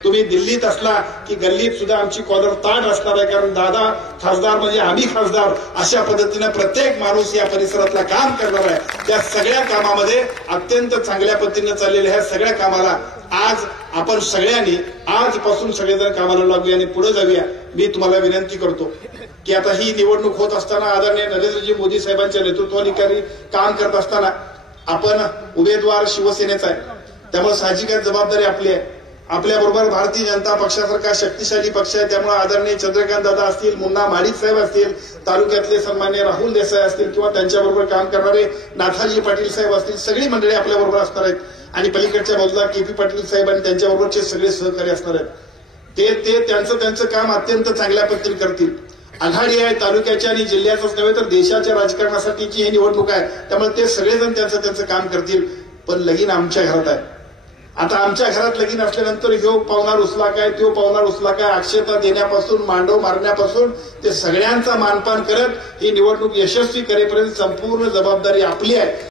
तुम्ही दिल्लीत असला की गल्लीत सुद्धा आमची कॉलर ताट असणार आहे, कारण दादा खासदार म्हणजे आम्ही खासदार अशा पद्धतीने प्रत्येक माणूस या परिसरातला काम करणार आहे। त्या सगळ्या कामामध्ये अत्यंत चांगल्या पद्धतीने चाललेल्या ह्या सगळ्या कामाला आज आपण सगळ्यांनी आजपासून सगळेजण कामाला लागूया आणि पुढे जाऊया। मी तुम्हाला विनंती करतो की आता ही निवडणूक होत असताना आदरणीय नरेंद्रजी मोदी साहेबांच्या नेतृत्वाखाली काम करत असताना आपण उमेदवार शिवसेनेचा आहे, त्यामुळे साहजिकच जबाबदारी आपली आहे। आपल्याबरोबर भारतीय जनता पक्षासारखा शक्तिशाली पक्ष आहे, त्यामुळे आदरणीय चंद्रकांत दादा असतील, मुन्ना महाडिक साहेब असतील, तालुक्यातले सन्मान्य राहुल देसाई असतील किंवा त्यांच्याबरोबर काम करणारे नाथाजी पाटील साहेब असतील, सगळी मंडळी आपल्याबरोबर असणार आहेत आणि पलीकडच्या बाजूला केपी पाटील साहेब आणि त्यांच्याबरोबरचे सगळे सहकारी असणार आहेत। ते त्यांचं काम अत्यंत चांगल्या पद्धतीने करतील। आघाडी आहे तालुक्याच्या आणि जिल्ह्याचाच नव्हे तर देशाच्या राजकारणासाठीची ही निवडणूक आहे, त्यामुळे ते सगळेजण त्यांचं काम करतील। पण लगीन आमच्या घरात आहे। आता आमच्या घरात लगीन असल्यानंतर ह्यो पावणार उचला काय, त्यो पावणार उचला काय, अक्षता देण्यापासून मांडव मारण्यापासून ते सगळ्यांचा मानपान करत ही निवडणूक यशस्वी करेपर्यंत संपूर्ण जबाबदारी आपली आहे।